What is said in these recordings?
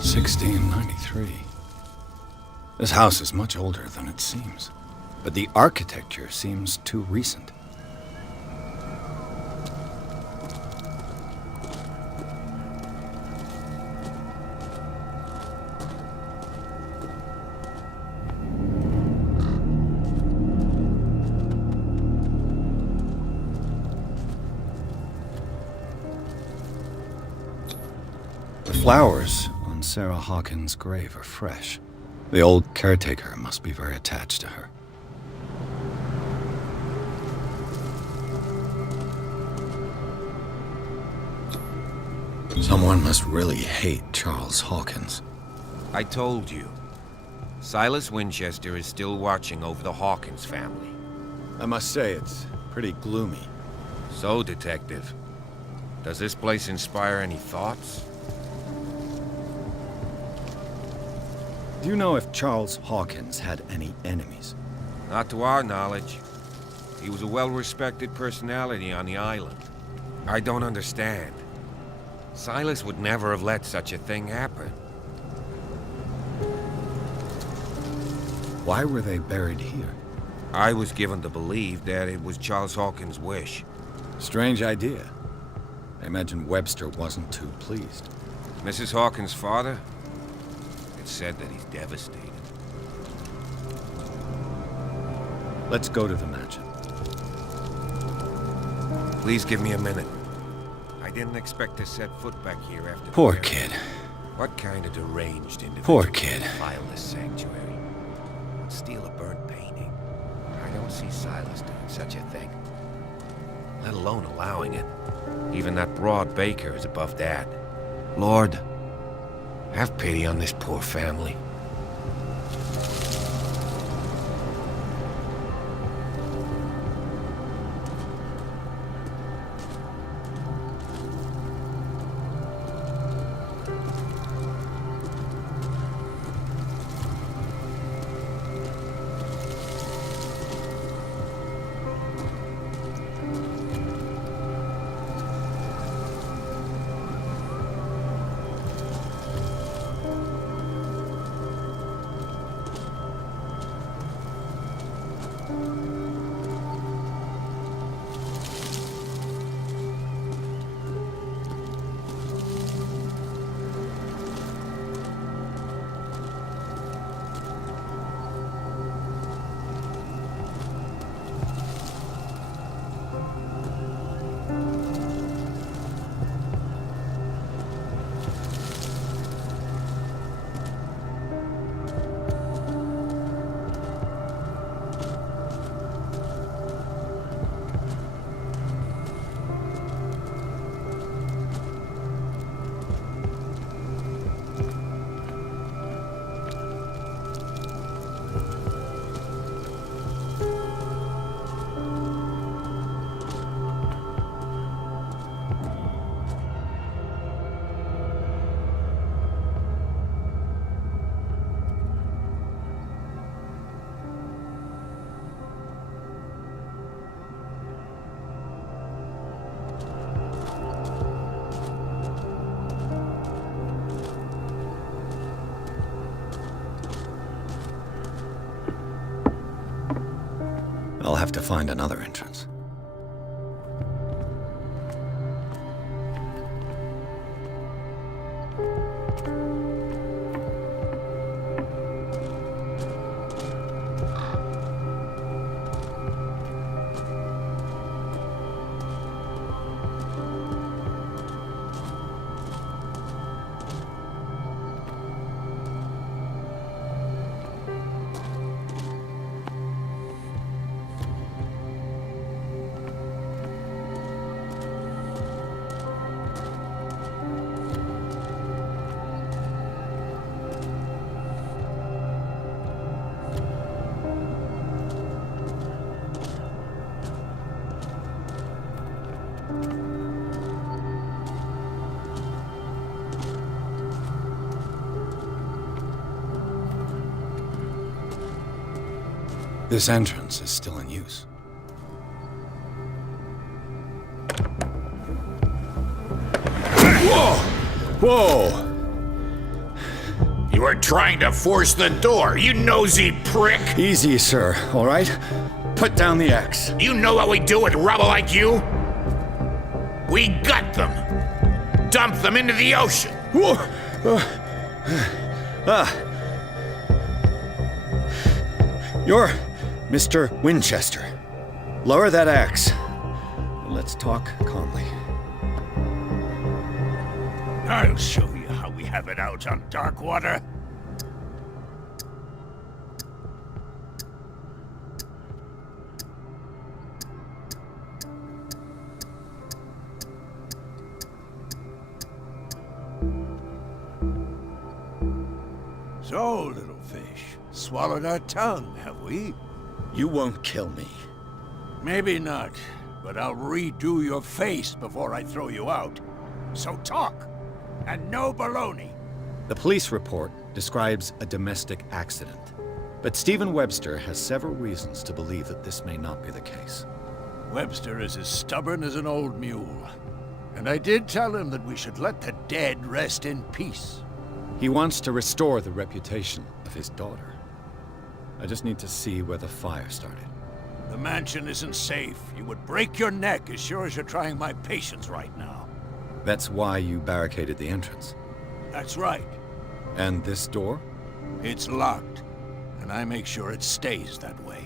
1693. This house is much older than it seems, but the architecture seems too recent. The flowers on Sarah Hawkins' grave are fresh. The old caretaker must be very attached to her. Someone must really hate Charles Hawkins. I told you. Silas Winchester is still watching over the Hawkins family. I must say, it's pretty gloomy. So, Detective, does this place inspire any thoughts? Do you know if Charles Hawkins had any enemies? Not to our knowledge. He was a well-respected personality on the island. I don't understand. Silas would never have let such a thing happen. Why were they buried here? I was given to believe that it was Charles Hawkins' wish. Strange idea. I imagine Webster wasn't too pleased. Mrs. Hawkins' father? It's said that he's devastated. Let's go to the mansion. Please give me a minute. I didn't expect to set foot back here after... Poor kid. What kind of deranged individual Poor kid. would defile this sanctuary? Would steal a burnt painting? I don't see Silas doing such a thing. Let alone allowing it. Even that broad baker is above that. Lord, have pity on this poor family. I'll have to find another entrance. This entrance is still in use. Whoa! Whoa! You are trying to force the door, you nosy prick! Easy, sir, all right? Put down the axe. You know what we do with rubble like you? We gut them. Dump them into the ocean. You're Mr. Winchester. Lower that axe. Let's talk calmly. I'll show you how we have it out on Darkwater. So, little fish, swallowed our tongue, have we? You won't kill me. Maybe not, but I'll redo your face before I throw you out. So talk, and no baloney. The police report describes a domestic accident, but Stephen Webster has several reasons to believe that this may not be the case. Webster is as stubborn as an old mule, and I did tell him that we should let the dead rest in peace. He wants to restore the reputation of his daughter. I just need to see where the fire started. The mansion isn't safe. You would break your neck as sure as you're trying my patience right now. That's why you barricaded the entrance. That's right. And this door? It's locked, and I make sure it stays that way.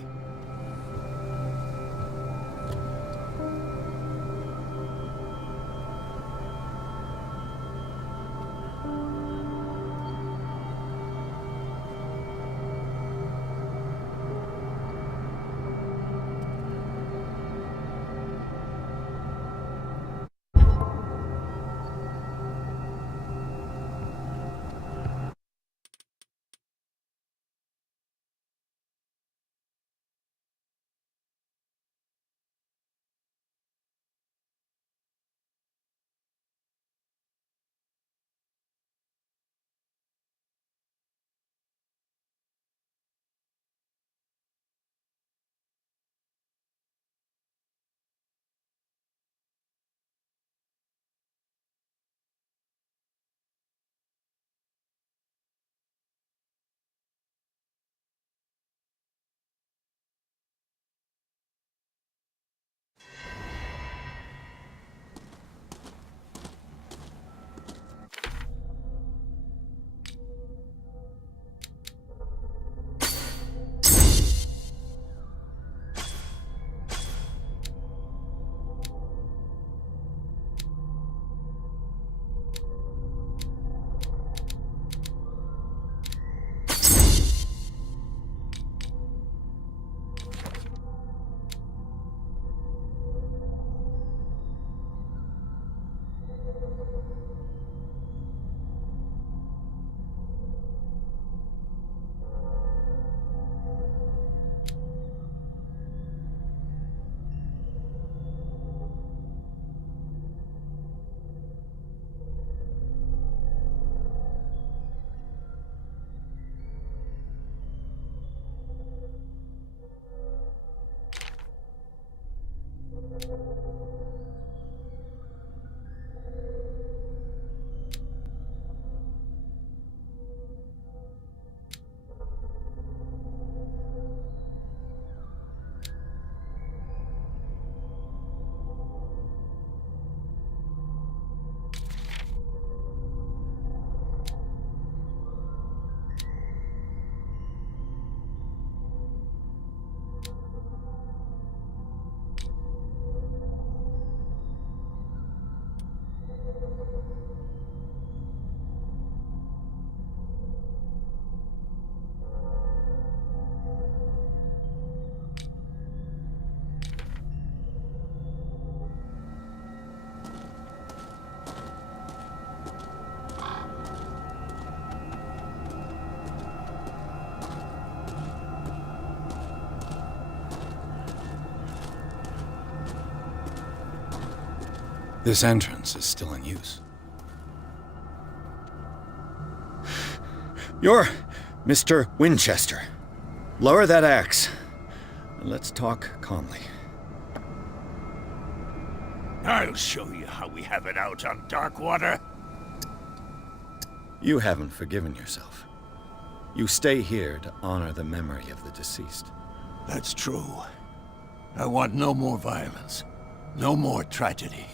This entrance is still in use. You're Mr. Winchester. Lower that axe. Let's talk calmly. I'll show you how we have it out on Darkwater. You haven't forgiven yourself. You stay here to honor the memory of the deceased. That's true. I want no more violence. No more tragedy.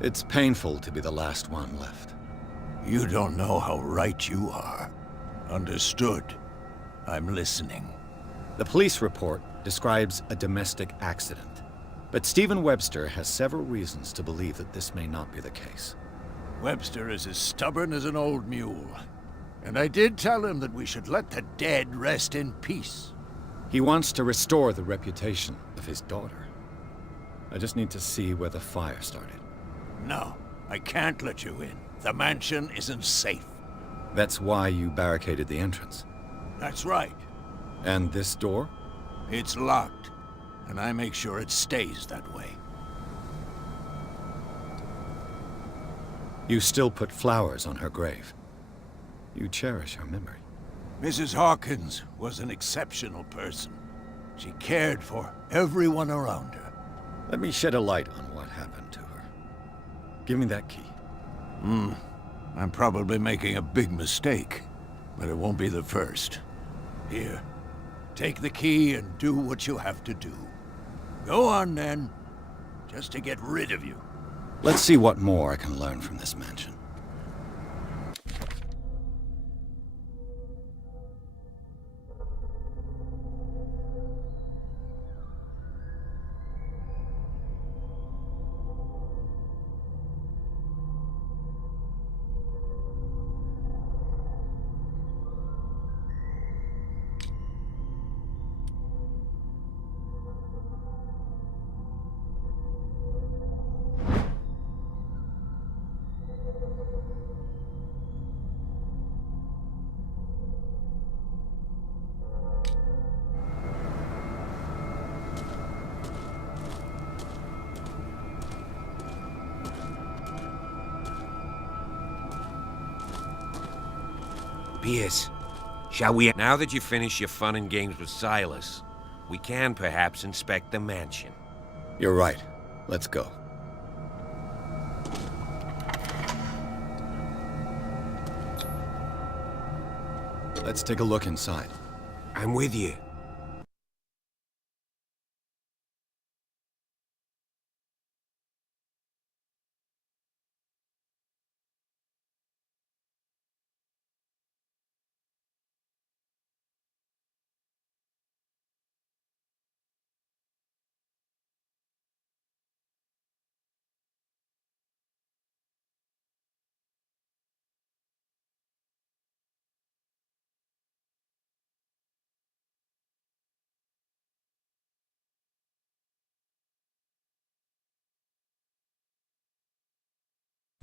It's painful to be the last one left. You don't know how right you are. Understood. I'm listening. The police report describes a domestic accident, but Stephen Webster has several reasons to believe that this may not be the case. Webster is as stubborn as an old mule. And I did tell him that we should let the dead rest in peace. He wants to restore the reputation of his daughter. I just need to see where the fire started. No, I can't let you in. The mansion isn't safe. That's why you barricaded the entrance. That's right. And this door? It's locked, and I make sure it stays that way. You still put flowers on her grave. You cherish her memory. Mrs. Hawkins was an exceptional person. She cared for everyone around her. Let me shed a light on what happened to her. Give me that key. I'm probably making a big mistake, but it won't be the first. Here, take the key and do what you have to do. Go on, then, just to get rid of you. Let's see what more I can learn from this mansion. Pierce, shall we... Now that you've finished your fun and games with Silas, we can perhaps inspect the mansion. You're right. Let's go. Let's take a look inside. I'm with you.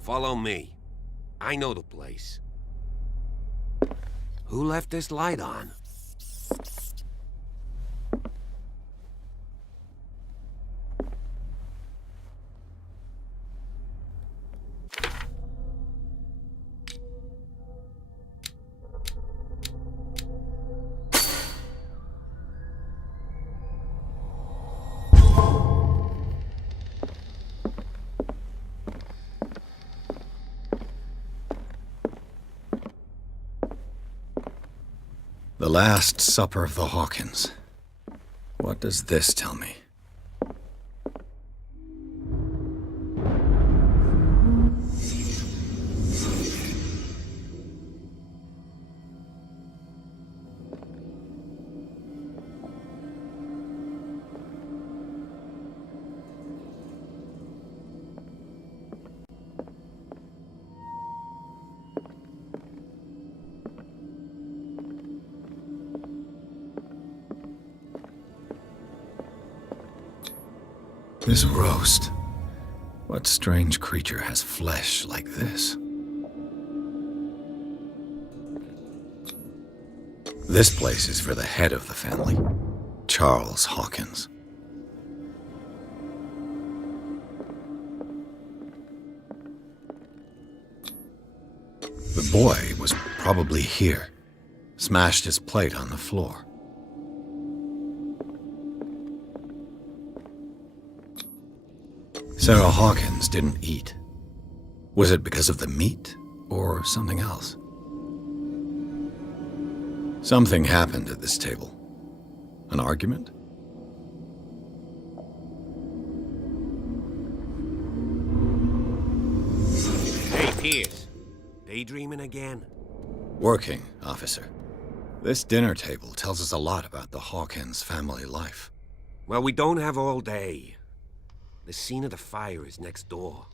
Follow me. I know the place. Who left this light on? The Last Supper of the Hawkins. What does this tell me? This roast. What strange creature has flesh like this? This place is for the head of the family, Charles Hawkins. The boy was probably here, smashed his plate on the floor. Sarah Hawkins didn't eat. Was it because of the meat or something else? Something happened at this table. An argument? Hey, Pierce. Daydreaming again? Working, officer. This dinner table tells us a lot about the Hawkins family life. Well, we don't have all day. The scene of the fire is next door.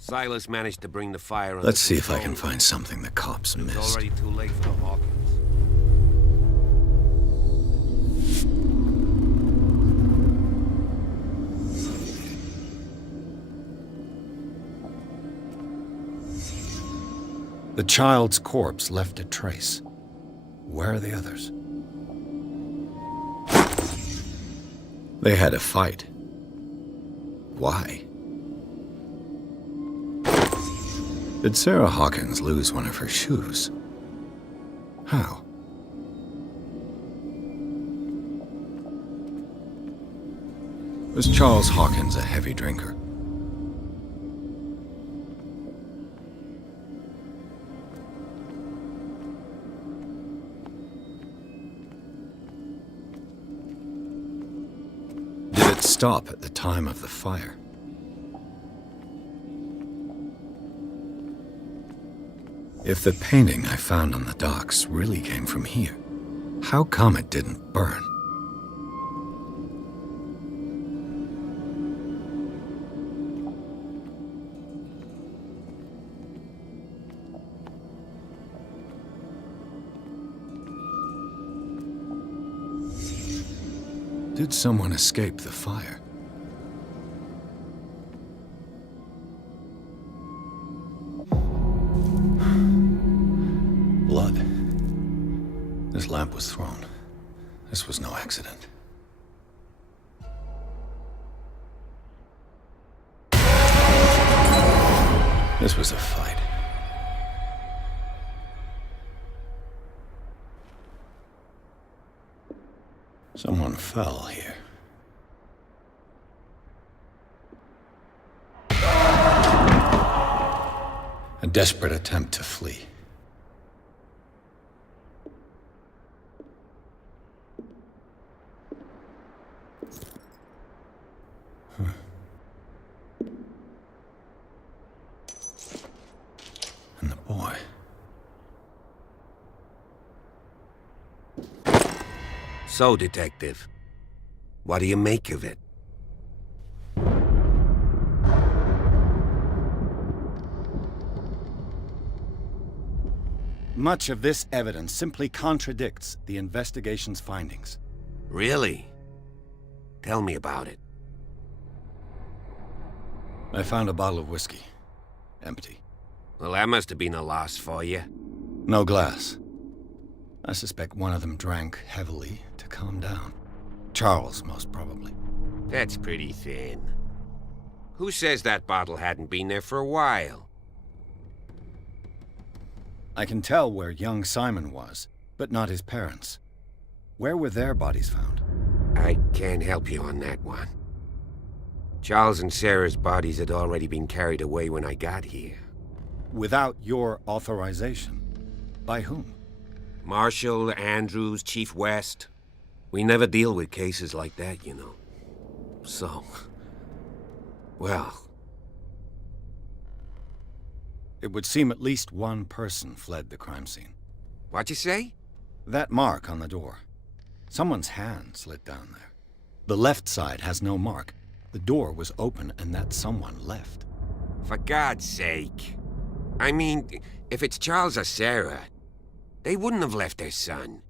Silas managed to bring the fire under Let's see if I can control. find something the cops It's missed. already too late for the Hawkins. The child's corpse left a trace. Where are the others? They had a fight. Why? Did Sarah Hawkins lose one of her shoes? How? Was Charles Hawkins a heavy drinker? Did it stop at the time of the fire? If the painting I found on the docks really came from here, how come it didn't burn? Did someone escape the fire? Blood. This lamp was thrown. This was no accident. This was a fight. Someone fell here. A desperate attempt to flee. And the boy. So, Detective, what do you make of it? Much of this evidence simply contradicts the investigation's findings. Really? Tell me about it. I found a bottle of whiskey. Empty. Well, that must have been a loss for you. No glass. I suspect one of them drank heavily to calm down. Charles, most probably. That's pretty thin. Who says that bottle hadn't been there for a while? I can tell where young Simon was, but not his parents. Where were their bodies found? I can't help you on that one. Charles and Sarah's bodies had already been carried away when I got here. Without your authorization. By whom? Marshall, Andrews, Chief West. We never deal with cases like that, you know. So... well... It would seem at least one person fled the crime scene. What'd you say? That mark on the door. Someone's hand slid down there. The left side has no mark. The door was open and that someone left. For God's sake. I mean, if it's Charles or Sarah, they wouldn't have left their son.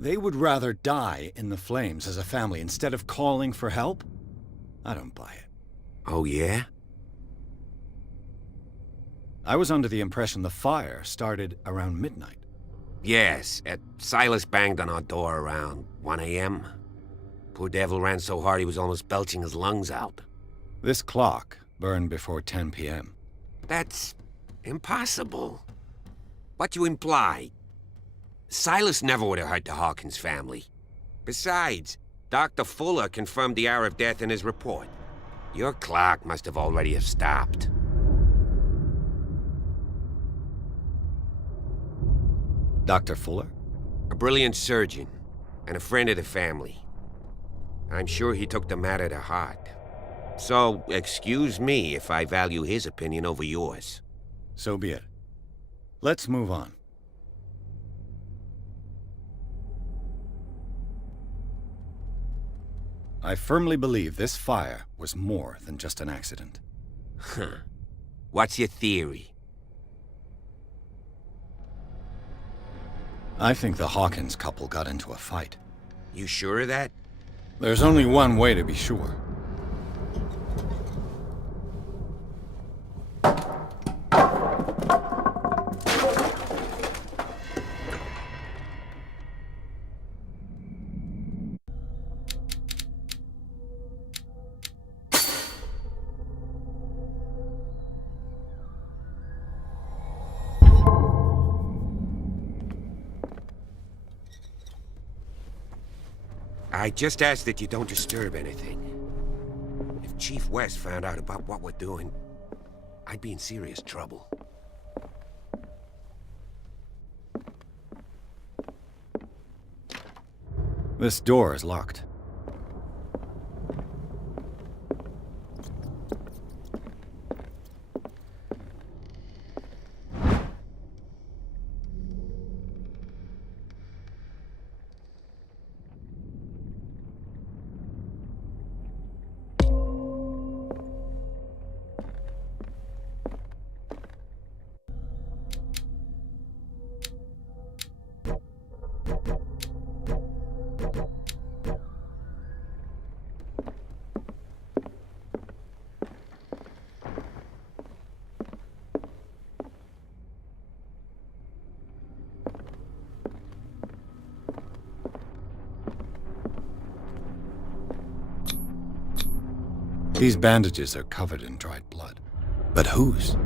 They would rather die in the flames as a family instead of calling for help? I don't buy it. Oh, yeah? I was under the impression the fire started around midnight. Yes, Silas banged on our door around 1 a.m. Poor devil ran so hard he was almost belching his lungs out. This clock burned before 10 p.m. That's impossible. What you imply? Silas never would have hurt the Hawkins family. Besides, Dr. Fuller confirmed the hour of death in his report. Your clock must have already have stopped. Dr. Fuller? A brilliant surgeon, and a friend of the family. I'm sure he took the matter to heart. So, excuse me if I value his opinion over yours. So be it. Let's move on. I firmly believe this fire was more than just an accident. Huh. What's your theory? I think the Hawkins couple got into a fight. You sure of that? There's only one way to be sure. I just ask that you don't disturb anything. If Chief West found out about what we're doing, I'd be in serious trouble. This door is locked. These bandages are covered in dried blood. But whose?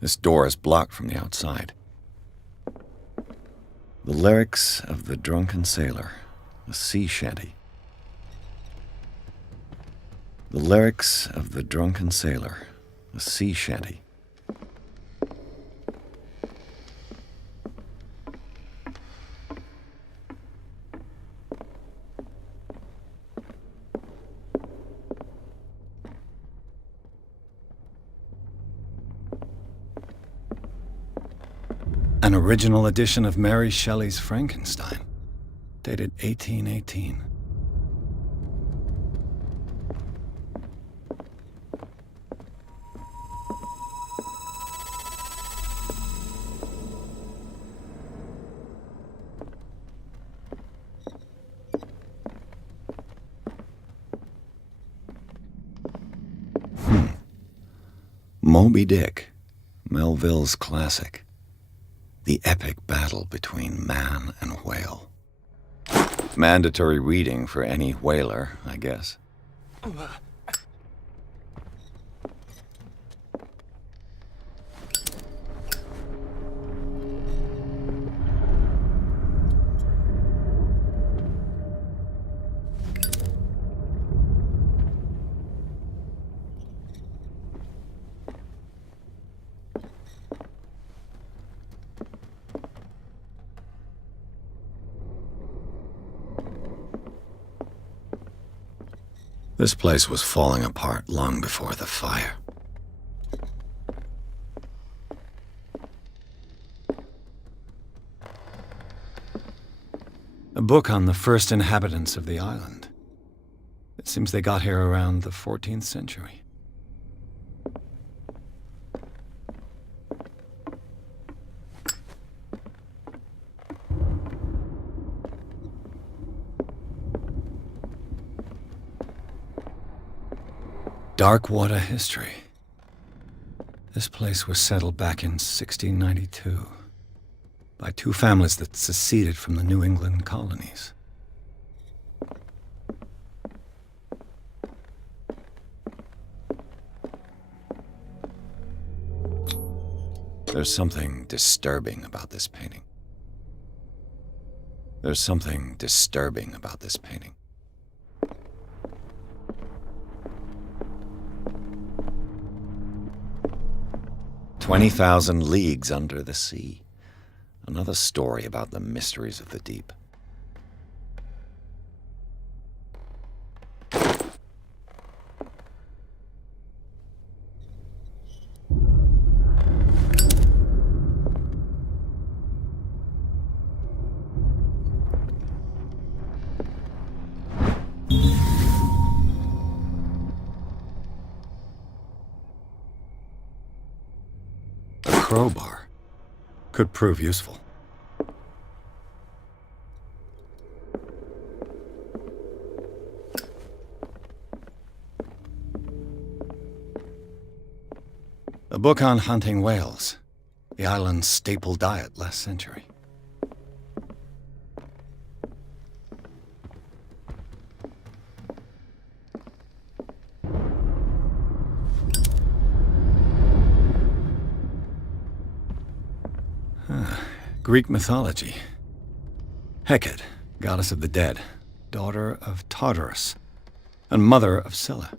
This door is blocked from the outside. The lyrics of the drunken sailor, a sea shanty. The lyrics of the drunken sailor, a sea shanty. An original edition of Mary Shelley's Frankenstein, dated 1818. Moby Dick, Melville's classic. The epic battle between man and whale. Mandatory reading for any whaler, I guess. This place was falling apart long before the fire. A book on the first inhabitants of the island. It seems they got here around the 14th century. Darkwater history. This place was settled back in 1692 by two families that seceded from the New England colonies. There's something disturbing about this painting. There's something disturbing about this painting. "20,000 Leagues Under the Sea." Another story about the mysteries of the deep. A crowbar could prove useful. A book on hunting whales, the island's staple diet last century. Greek mythology. Hecate, goddess of the dead, daughter of Tartarus, and mother of Scylla.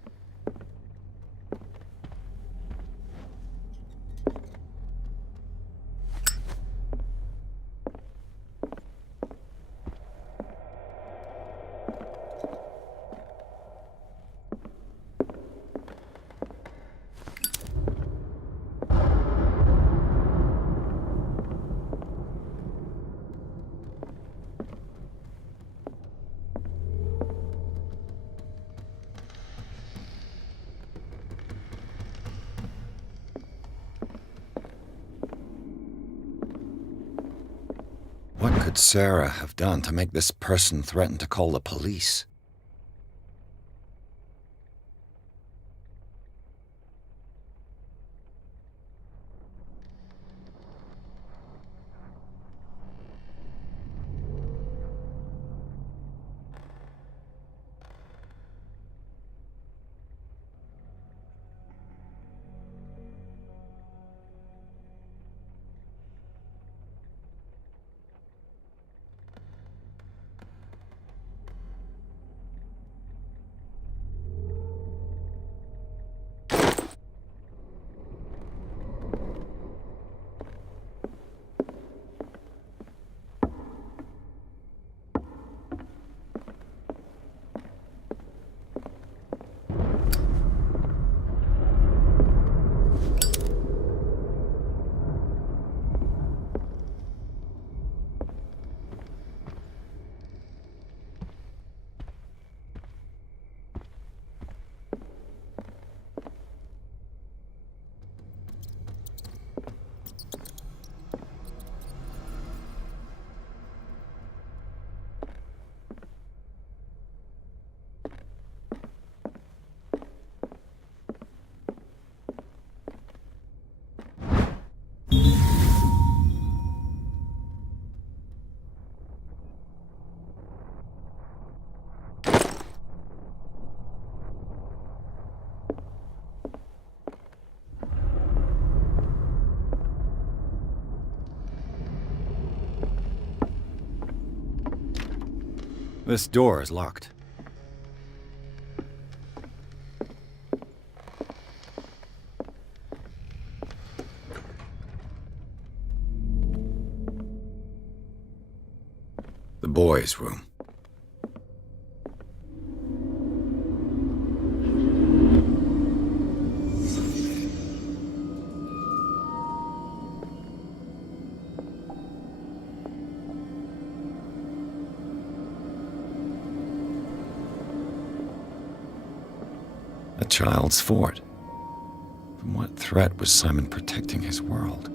What could Sarah have done to make this person threaten to call the police? This door is locked. The boys' room. A child's fort. From what threat was Simon protecting his world?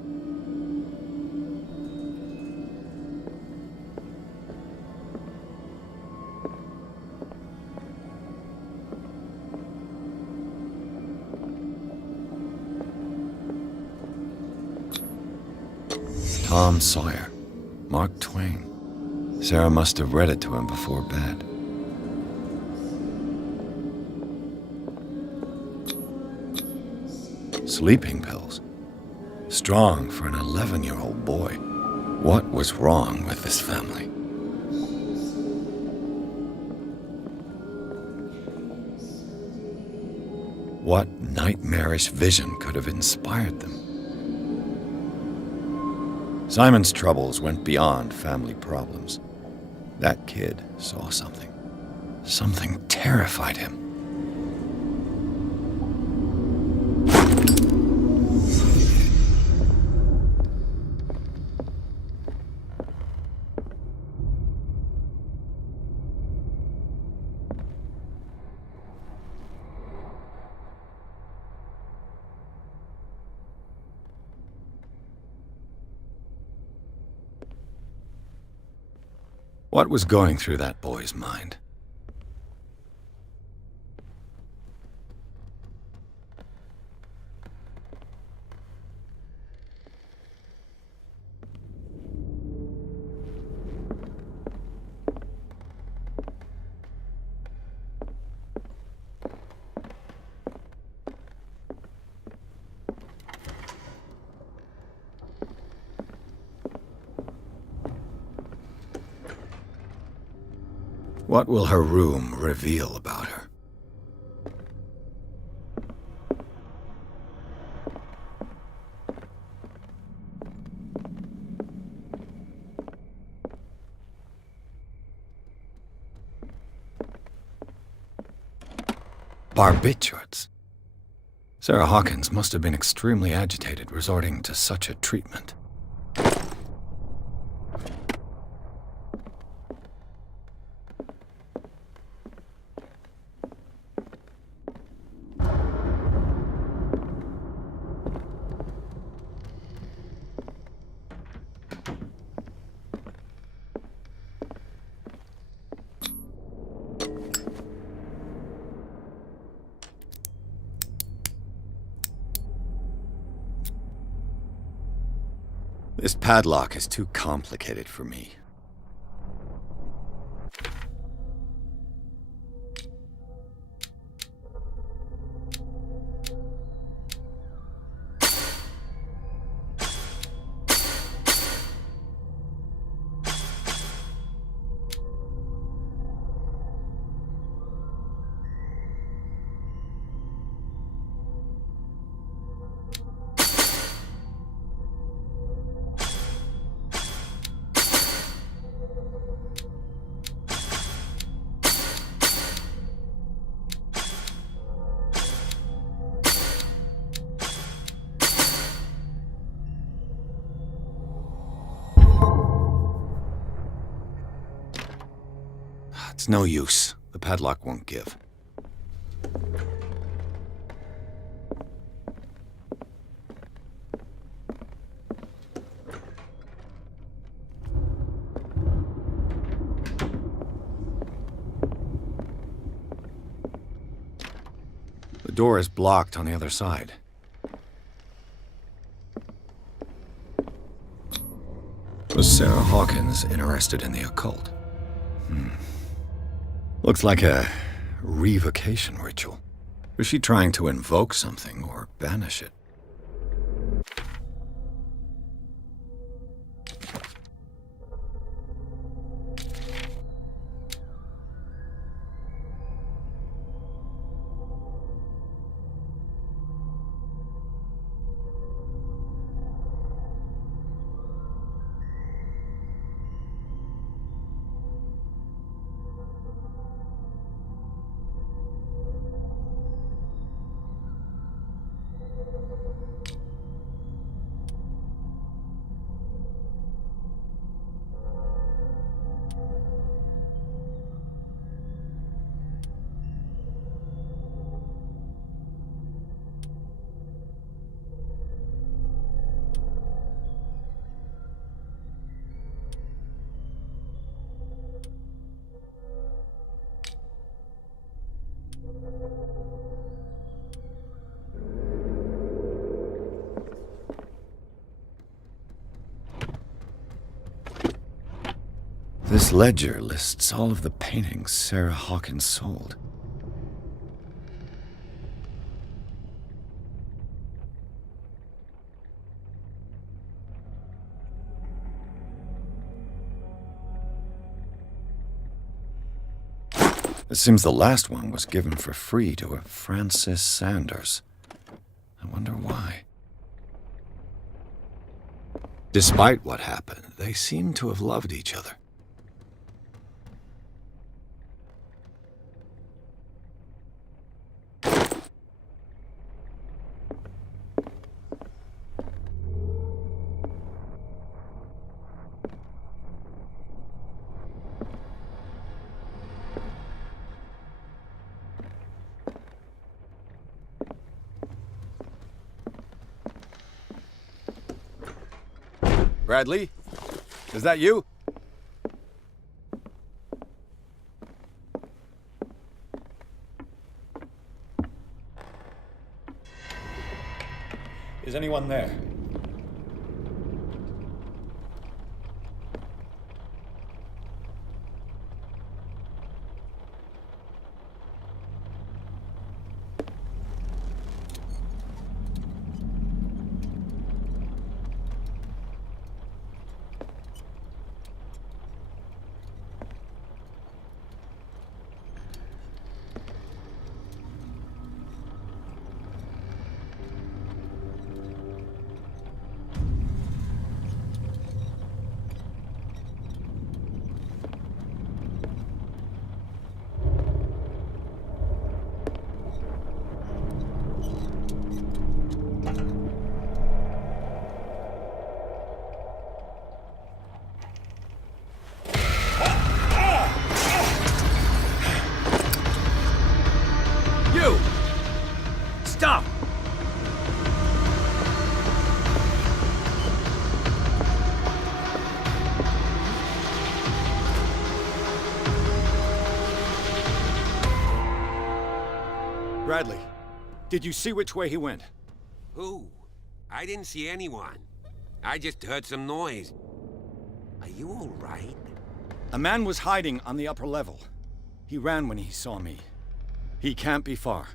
Tom Sawyer, Mark Twain. Sarah must have read it to him before bed. Sleeping pills. Strong for an 11-year-old boy. What was wrong with this family? What nightmarish vision could have inspired them? Simon's troubles went beyond family problems. That kid saw something. Something terrified him. What was going through that boy's mind? What will her room reveal about her? Barbiturates. Sarah Hawkins must have been extremely agitated resorting to such a treatment. This padlock is too complicated for me. It's no use. The padlock won't give. The door is blocked on the other side. Was Sarah Hawkins interested in the occult? Looks like a revocation ritual. Was she trying to invoke something or banish it? This ledger lists all of the paintings Sarah Hawkins sold. It seems the last one was given for free to a Francis Sanders. I wonder why. Despite what happened, they seem to have loved each other. Bradley? Is that you? Is anyone there? You! Stop! Bradley, did you see which way he went? Who? I didn't see anyone. I just heard some noise. Are you all right? A man was hiding on the upper level. He ran when he saw me. He can't be far.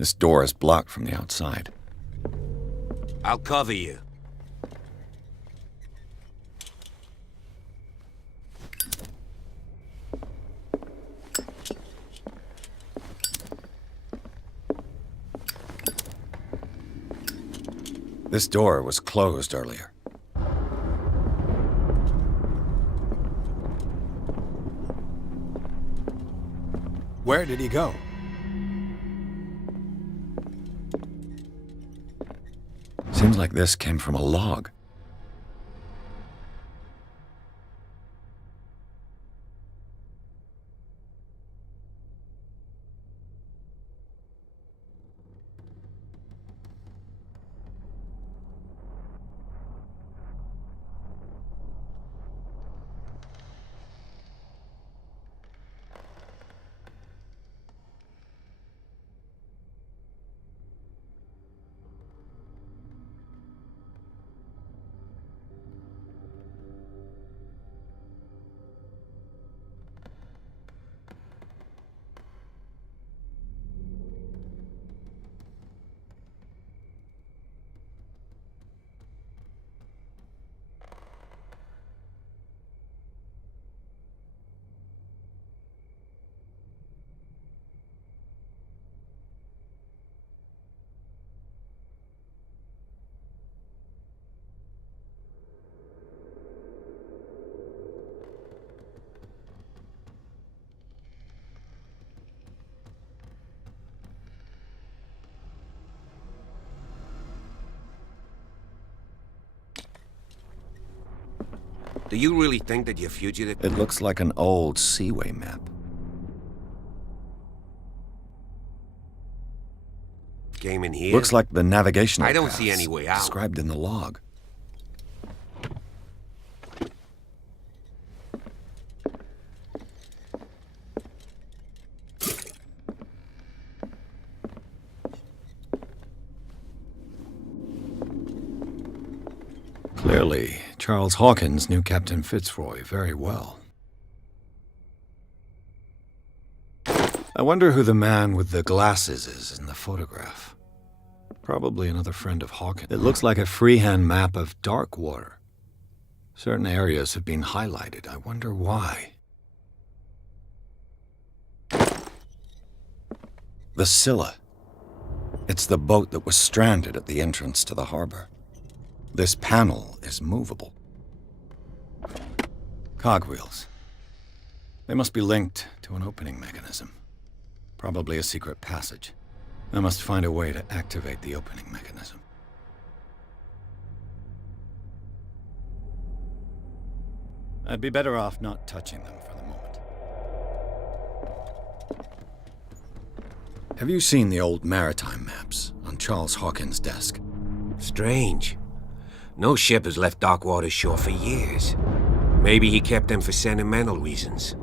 This door is blocked from the outside. I'll cover you. This door was closed earlier. Where did he go? Seems like this came from a log. Do you really think that you're fugitive? It looks like an old seaway map. Came in here? Looks like the navigational I don't see paths any way out. described in the log. Clearly, Charles Hawkins knew Captain Fitzroy very well. I wonder who the man with the glasses is in the photograph. Probably another friend of Hawkins. It looks like a freehand map of dark water. Certain areas have been highlighted. I wonder why. The Scylla. It's the boat that was stranded at the entrance to the harbor. This panel is movable. Cogwheels. They must be linked to an opening mechanism. Probably a secret passage. I must find a way to activate the opening mechanism. I'd be better off not touching them for the moment. Have you seen the old maritime maps on Charles Hawkins' desk? Strange. No ship has left Darkwater's shore for years. Maybe he kept them for sentimental reasons.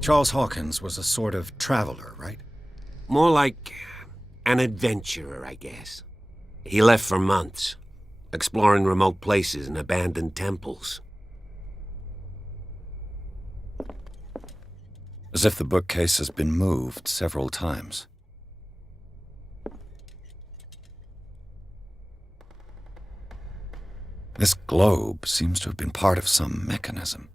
Charles Hawkins was a sort of traveler, right? More like an adventurer, I guess. He left for months, exploring remote places and abandoned temples. As if the bookcase has been moved several times. This globe seems to have been part of some mechanism.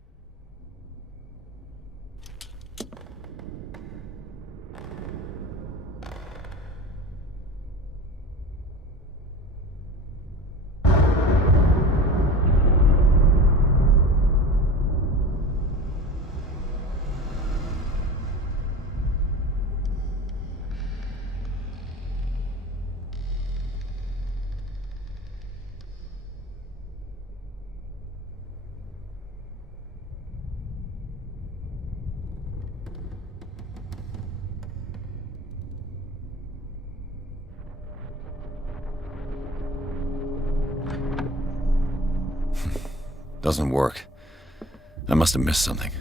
Doesn't work. I must have missed something.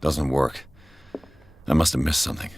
Doesn't work. I must have missed something.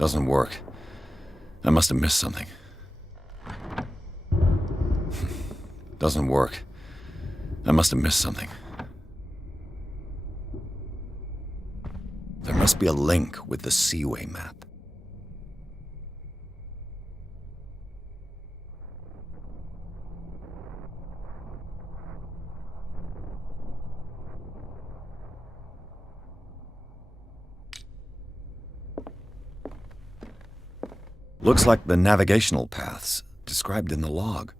Doesn't work. I must have missed something. Doesn't work. I must have missed something. There must be a link with the Seaway map. Looks like the navigational paths described in the log.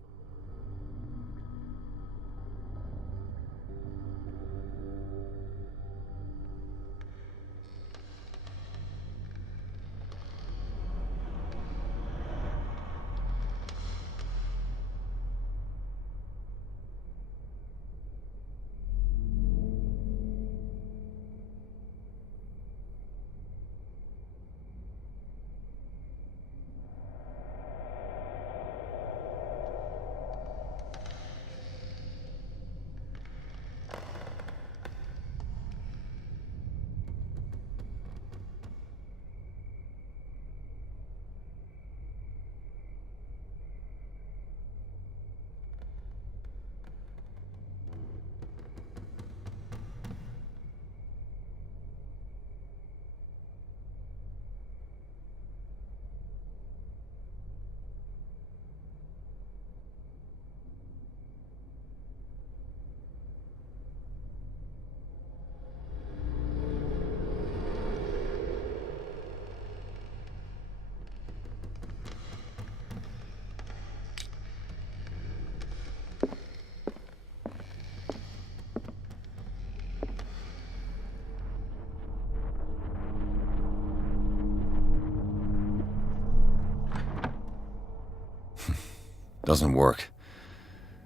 Doesn't work.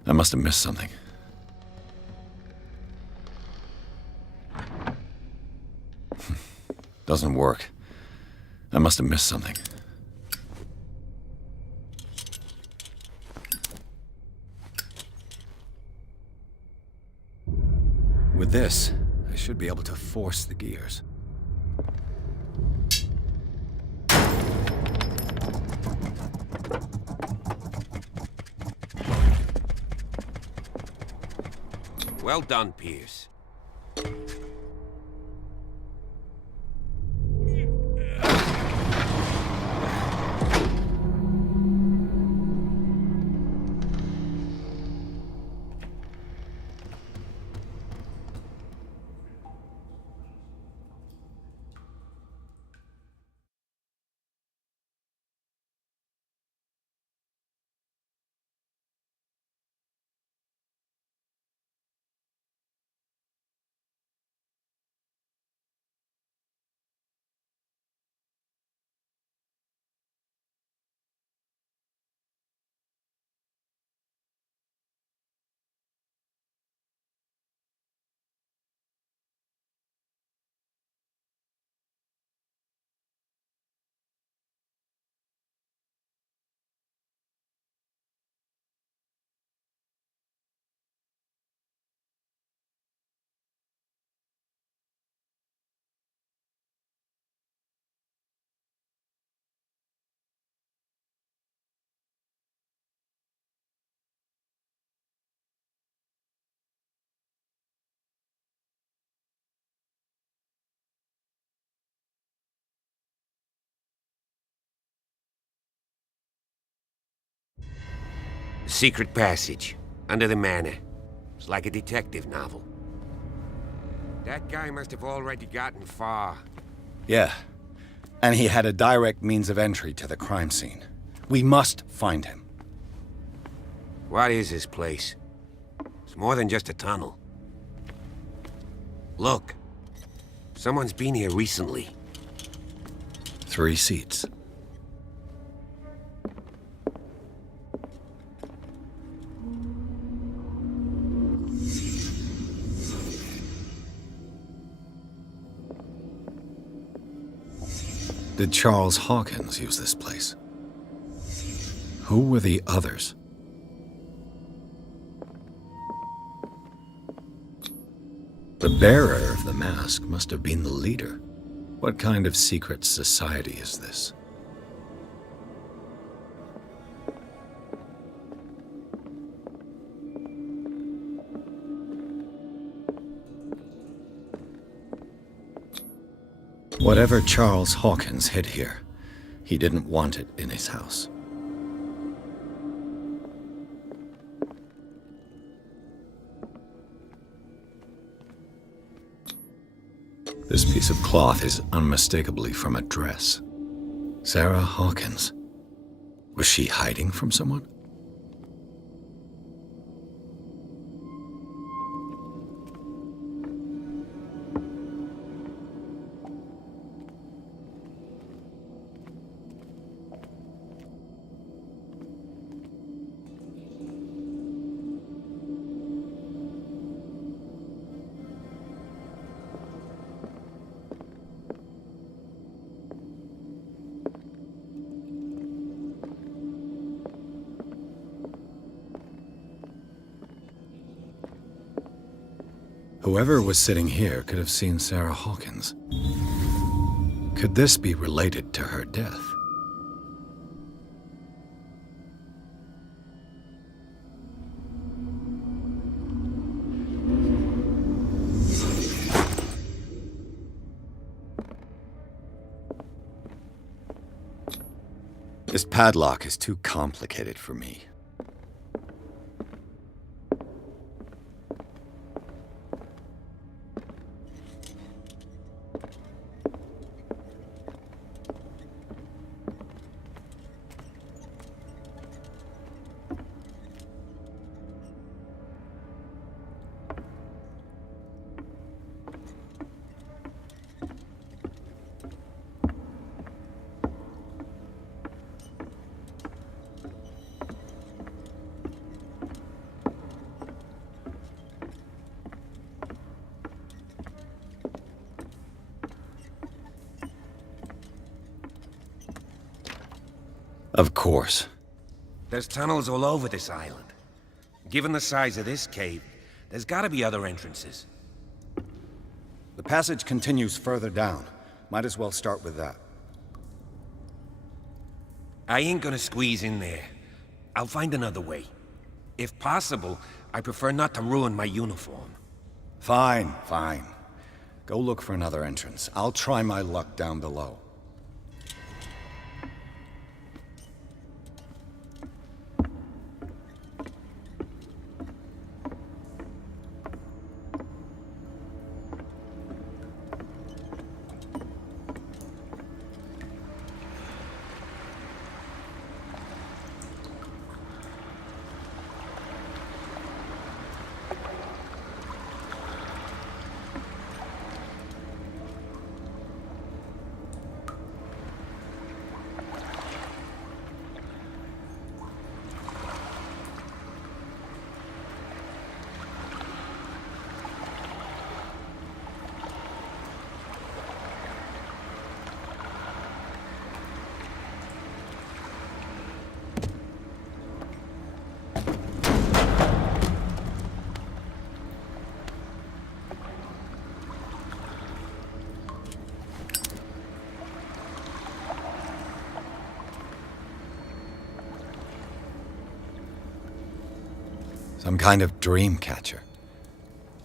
I must have missed something. Doesn't work. I must have missed something. With this, I should be able to force the gears. Well done, Pierce. Secret passage, under the manor. It's like a detective novel. That guy must have already gotten far. Yeah. And he had a direct means of entry to the crime scene. We must find him. What is this place? It's more than just a tunnel. Look. Someone's been here recently. 3 seats. Did Charles Hawkins use this place? Who were the others? The bearer of the mask must have been the leader. What kind of secret society is this? Whatever Charles Hawkins hid here, he didn't want it in his house. This piece of cloth is unmistakably from a dress. Sarah Hawkins. Was she hiding from someone? Whoever was sitting here could have seen Sarah Hawkins. Could this be related to her death? This padlock is too complicated for me. Of course. There's tunnels all over this island. Given the size of this cave, there's gotta be other entrances. The passage continues further down. Might as well start with that. I ain't gonna squeeze in there. I'll find another way. If possible, I prefer not to ruin my uniform. Fine, fine. Go look for another entrance. I'll try my luck down below. Some kind of dream catcher.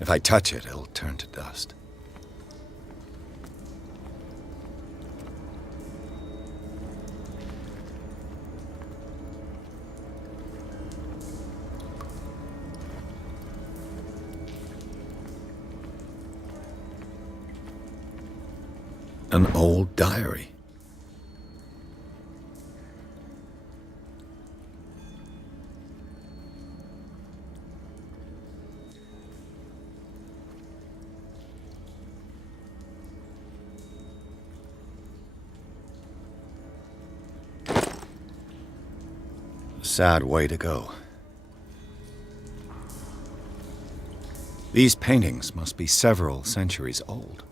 If I touch it, it'll turn to dust. An old diary. A sad way to go. These paintings must be several centuries old.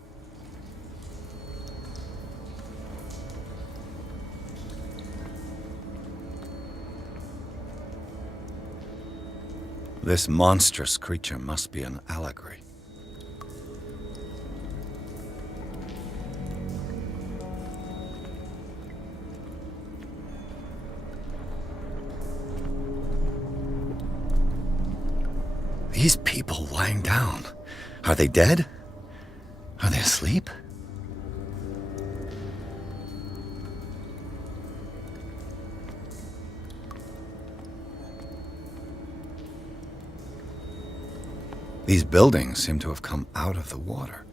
This monstrous creature must be an allegory. These people lying down, are they dead? Are they asleep? These buildings seem to have come out of the water.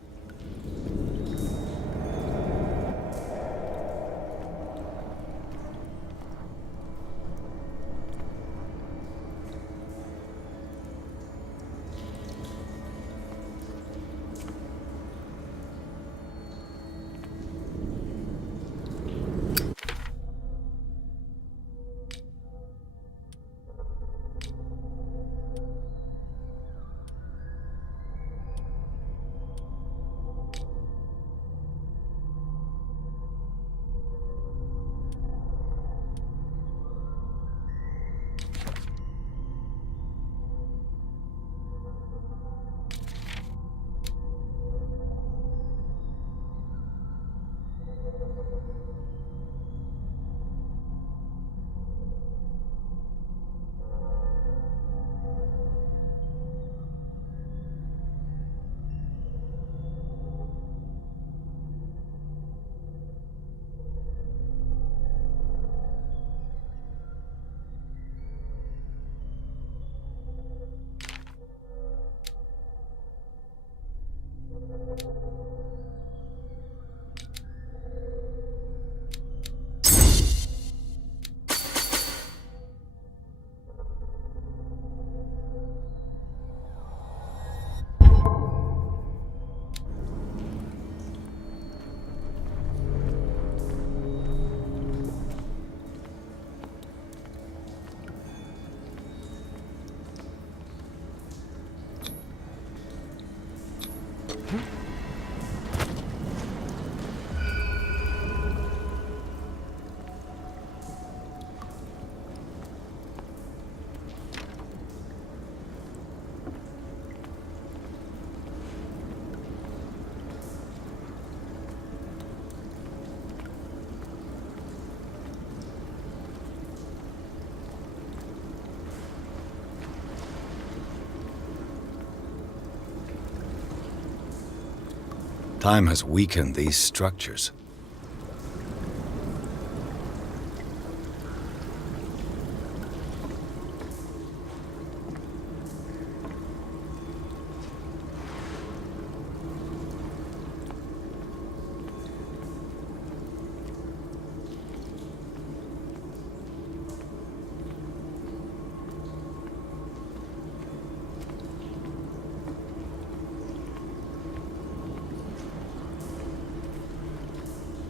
Time has weakened these structures.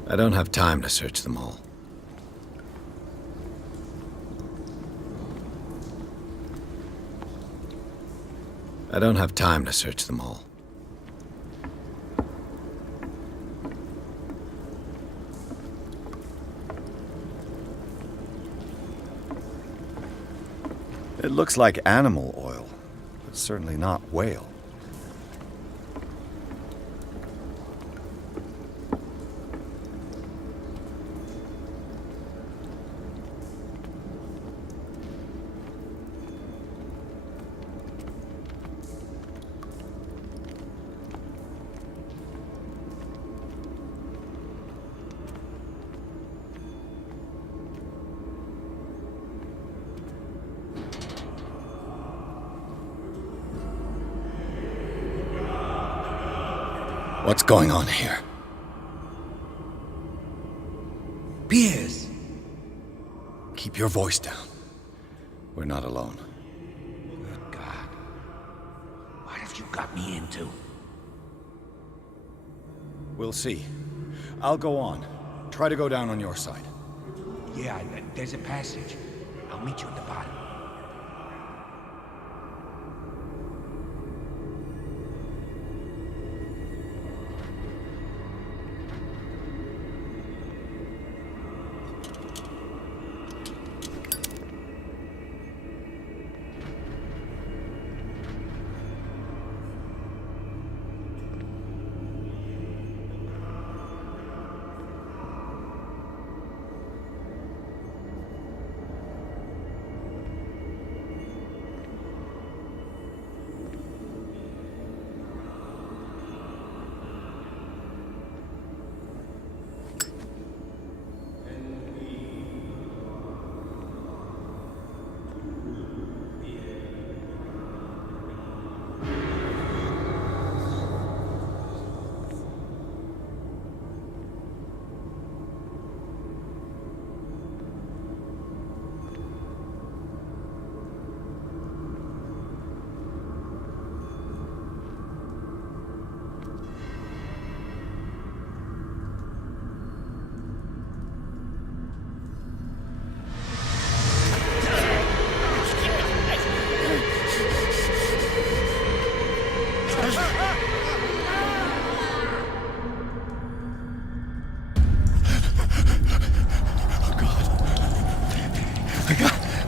I don't have time to search them all. I don't have time to search them all. It looks like animal oil, but certainly not whale. What's going on here? Piers! Keep your voice down. We're not alone. Good God. What have you got me into? We'll see. I'll go on. Try to go down on your side. Yeah, there's a passage. I'll meet you at the bottom.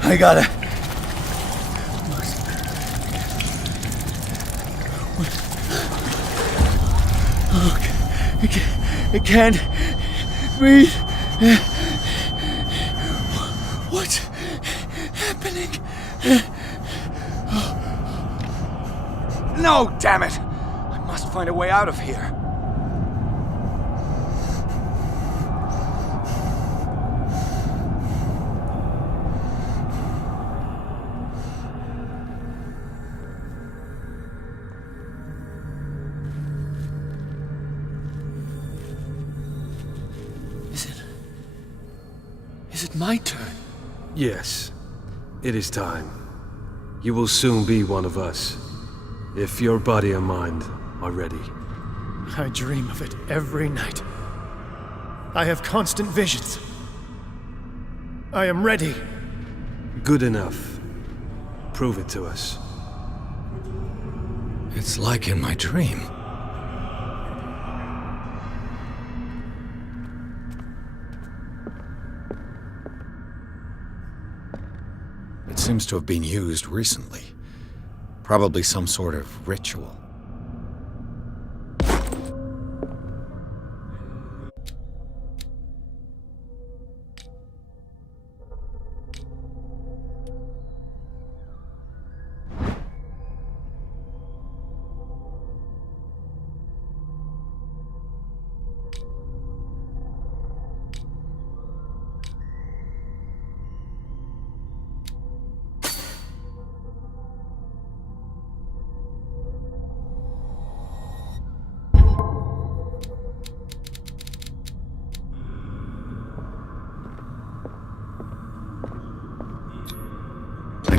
I got it. It can't breathe. What's happening? No, damn it! I must find a way out of here. Is it my turn? Yes, it is time. You will soon be one of us, if your body and mind are ready. I dream of it every night. I have constant visions. I am ready. Good enough. Prove it to us. It's like in my dream. It seems to have been used recently. Probably some sort of ritual.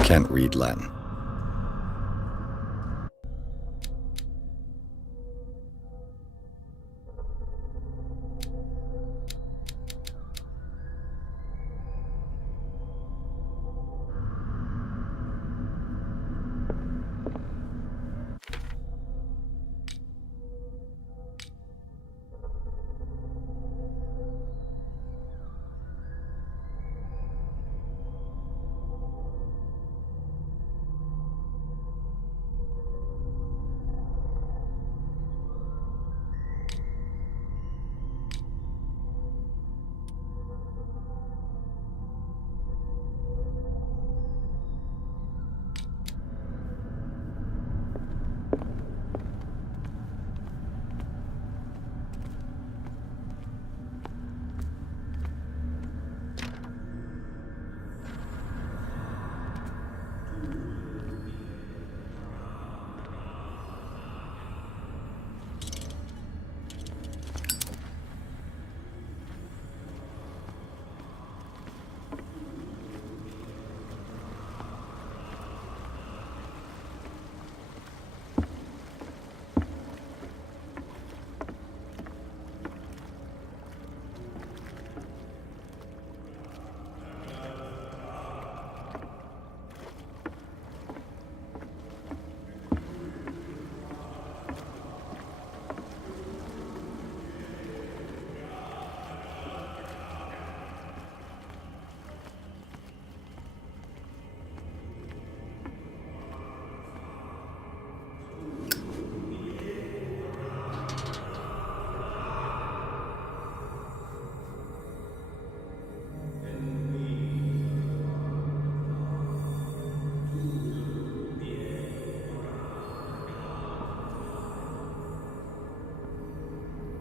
can't read Latin.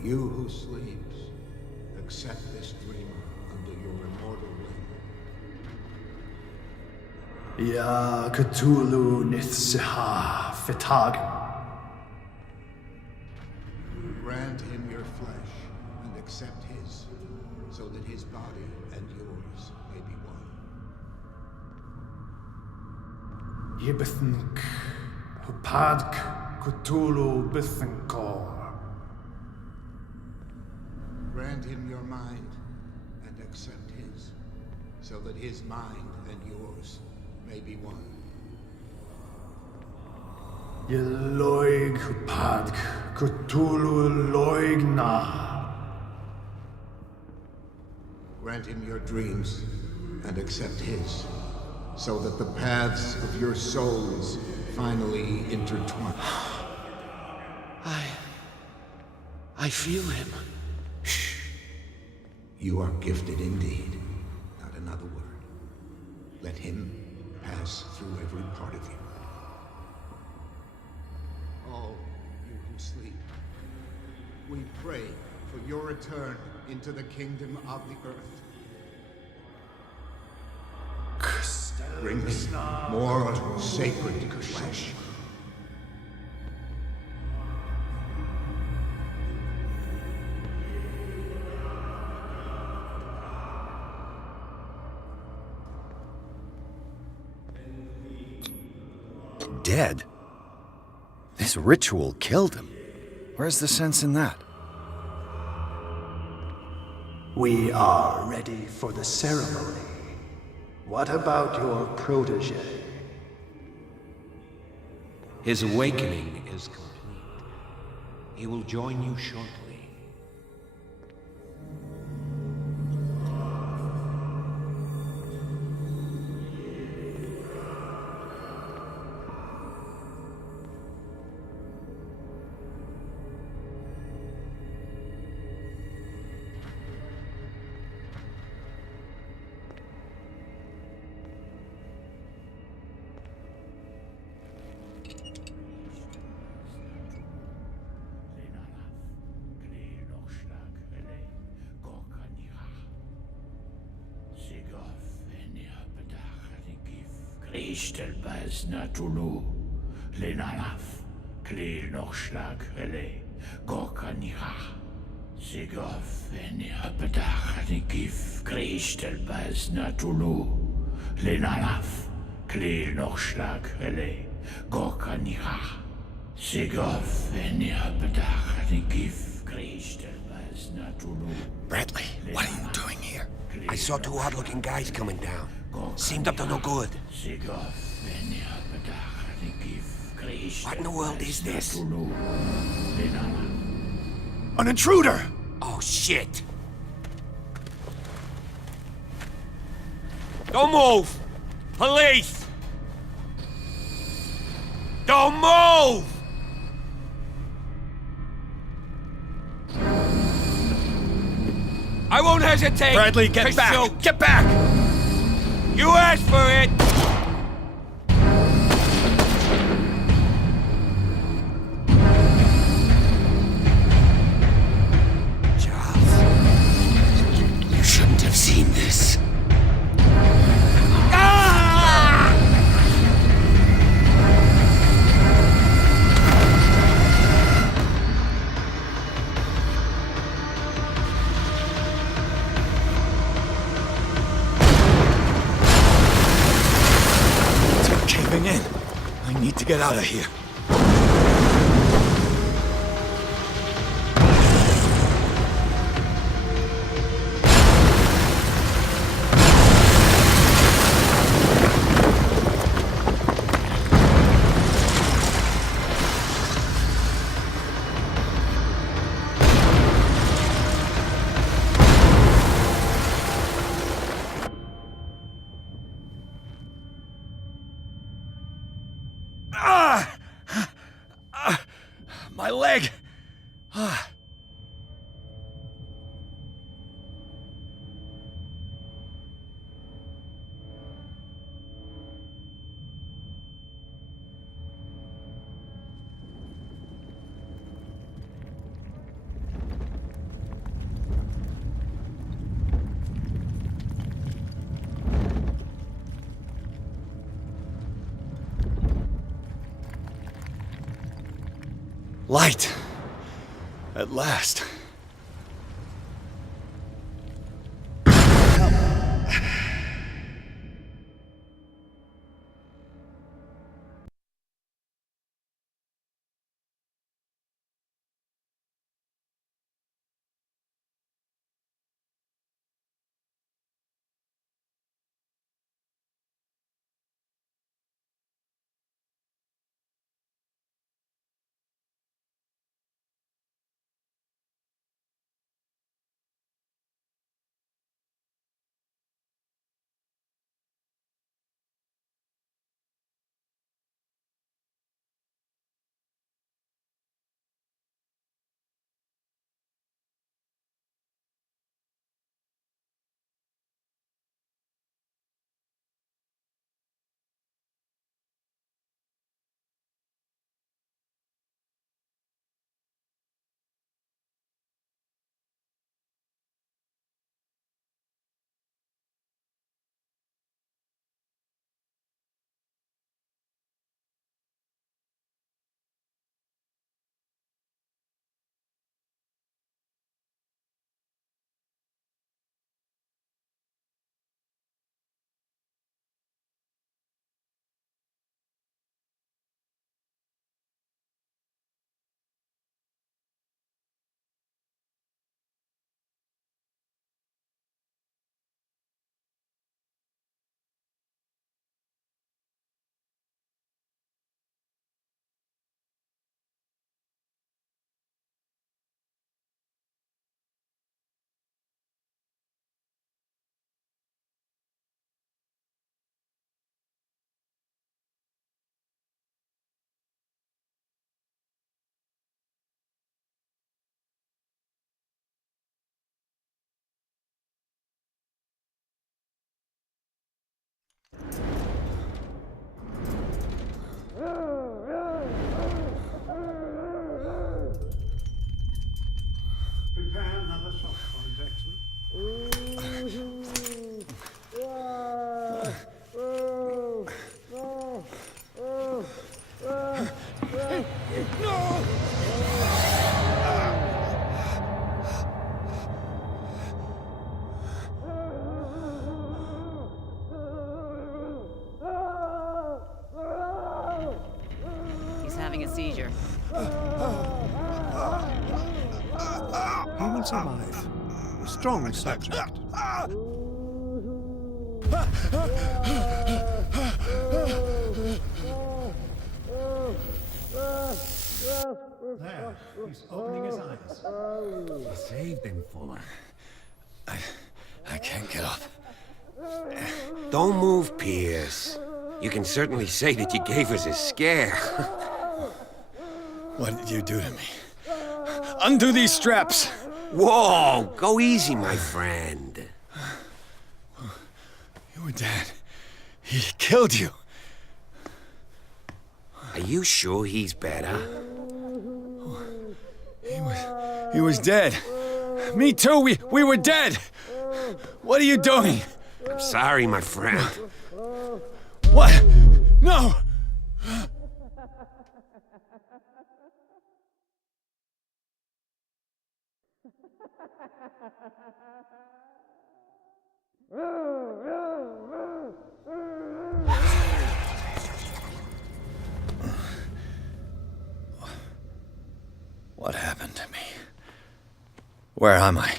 You who sleeps, accept this dreamer under your immortal wing. Ya Cthulhu Nithsiha Fitag. Grant him your flesh and accept his, so that his body and yours may be one. Yibithink Hupadk Cthulhu Bithinkor. Grant him your mind and accept his, so that his mind and yours may be one. Yeloig Hupadk Cthulhu Loigna. Grant him your dreams and accept his, so that the paths of your souls finally intertwine. I feel him. You are gifted indeed. Not another word. Let him pass through every part of you. All you who sleep, we pray for your return into the kingdom of the earth. Bring me more sacred flesh. Dead? This ritual killed him. Where's the sense in that? We are ready for the ceremony. What about your protege? His awakening is complete. He will join you shortly. Ishtelbaz Natulu, Lenalaf, Klil Nochschlag, Rele, Gorkanira, Sigov, Enirpedach, Nikif, Krishtelbaz Natulu, Lenalaf, Clear noch schlag hele. Gokaniha. Sigoth enia bedach the gif Christel as natulu. Bradley, what are you doing here? I saw two odd-looking guys coming down. Seemed up to no good. Sigoth enia bedach the gif Christel. What in the world is this? An intruder! Oh, shit! Don't move! Police! Don't move! I won't hesitate! Bradley, get to back! shoot. Get back! You asked for it! You shouldn't have seen this. They're caving in. I need to get out of here. My leg! Light! At last. having a seizure. Humans alive. Strong subject. There, he's opening his eyes. You saved him, Fuller. I can't get up. Don't move, Pierce. You can certainly say that you gave us a scare. What did you do to me? Undo these straps! Whoa, go easy, my friend. You were dead. He killed you. Are you sure he's better? He was dead. Me too, we were dead. What are you doing? I'm sorry, my friend. What? No! What happened to me? Where am I?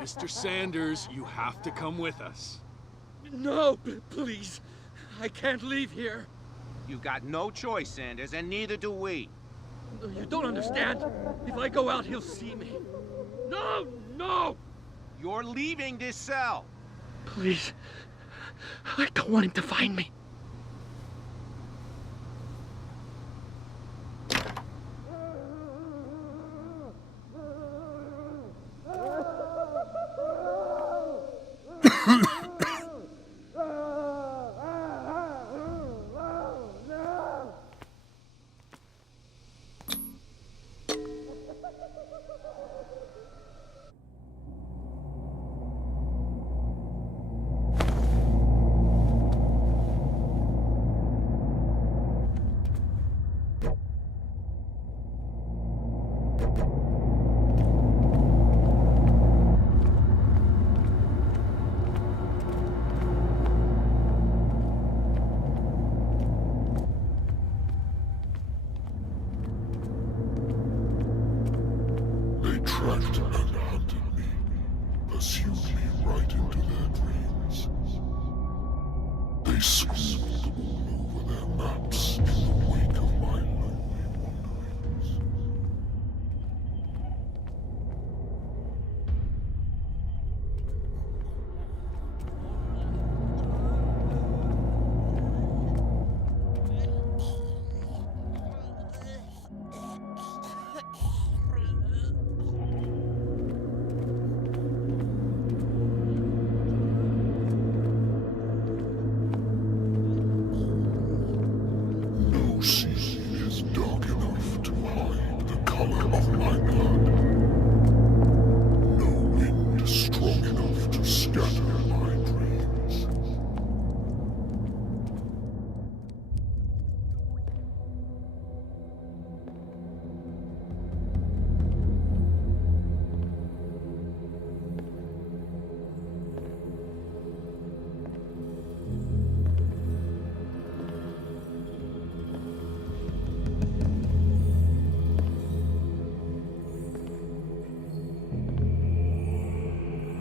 Mr. Sanders, you have to come with us. No, please. I can't leave here. You got no choice, Sanders, and neither do we. You don't understand. If I go out, he'll see me. No, no! You're leaving this cell. Please. I don't want him to find me. Tracked and hunted me, pursued me right into their dreams. They scribbled all over their maps in the wake of my lonely wanderings.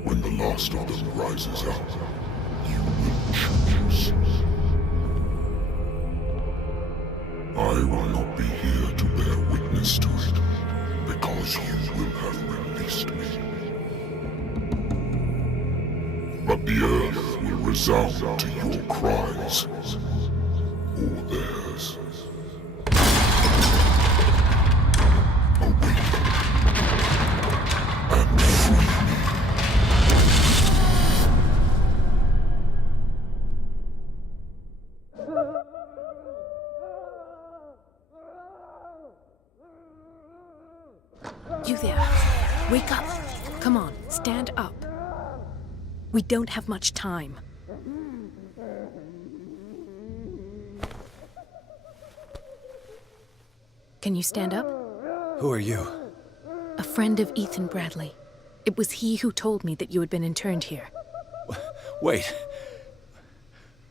When the last of them rises up, you will choose. I will not be here to bear witness to it, because you will have released me. But the earth will resound to your cries, or theirs. You there. Wake up. Come on, stand up. We don't have much time. Can you stand up? Who are you? A friend of Ethan Bradley. It was he who told me that you had been interned here. Wait.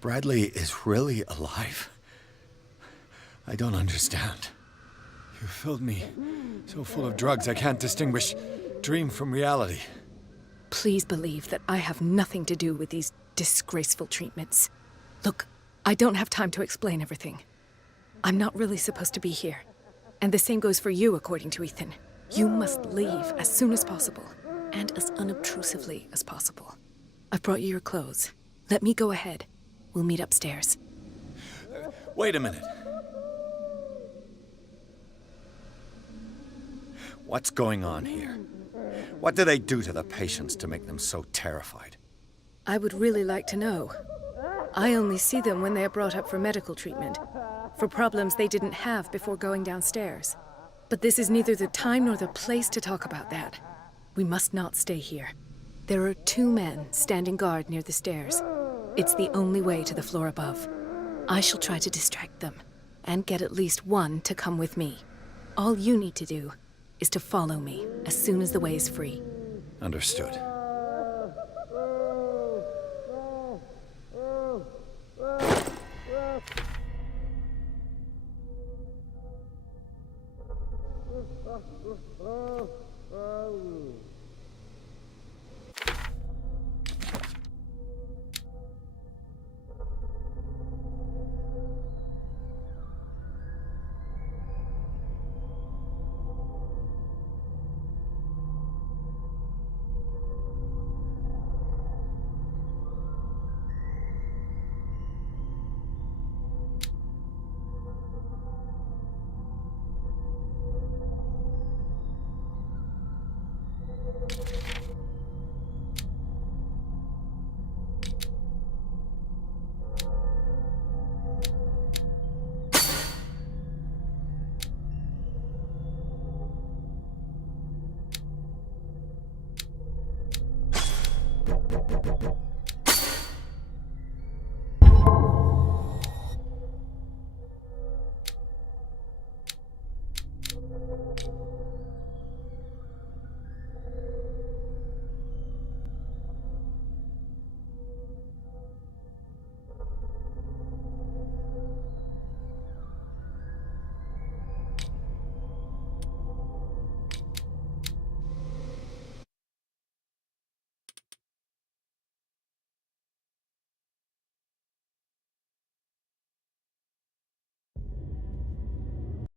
Bradley is really alive? I don't understand. You filled me so full of drugs I can't distinguish dream from reality. Please believe that I have nothing to do with these disgraceful treatments. Look, I don't have time to explain everything. I'm not really supposed to be here. And the same goes for you, according to Ethan. You must leave as soon as possible, and as unobtrusively as possible. I've brought you your clothes. Let me go ahead. We'll meet upstairs. Wait a minute. What's going on here? What do they do to the patients to make them so terrified? I would really like to know. I only see them when they are brought up for medical treatment, for problems they didn't have before going downstairs. But this is neither the time nor the place to talk about that. We must not stay here. There are 2 men standing guard near the stairs. It's the only way to the floor above. I shall try to distract them, and get at least one to come with me. All you need to do is to follow me as soon as the way is free. Understood.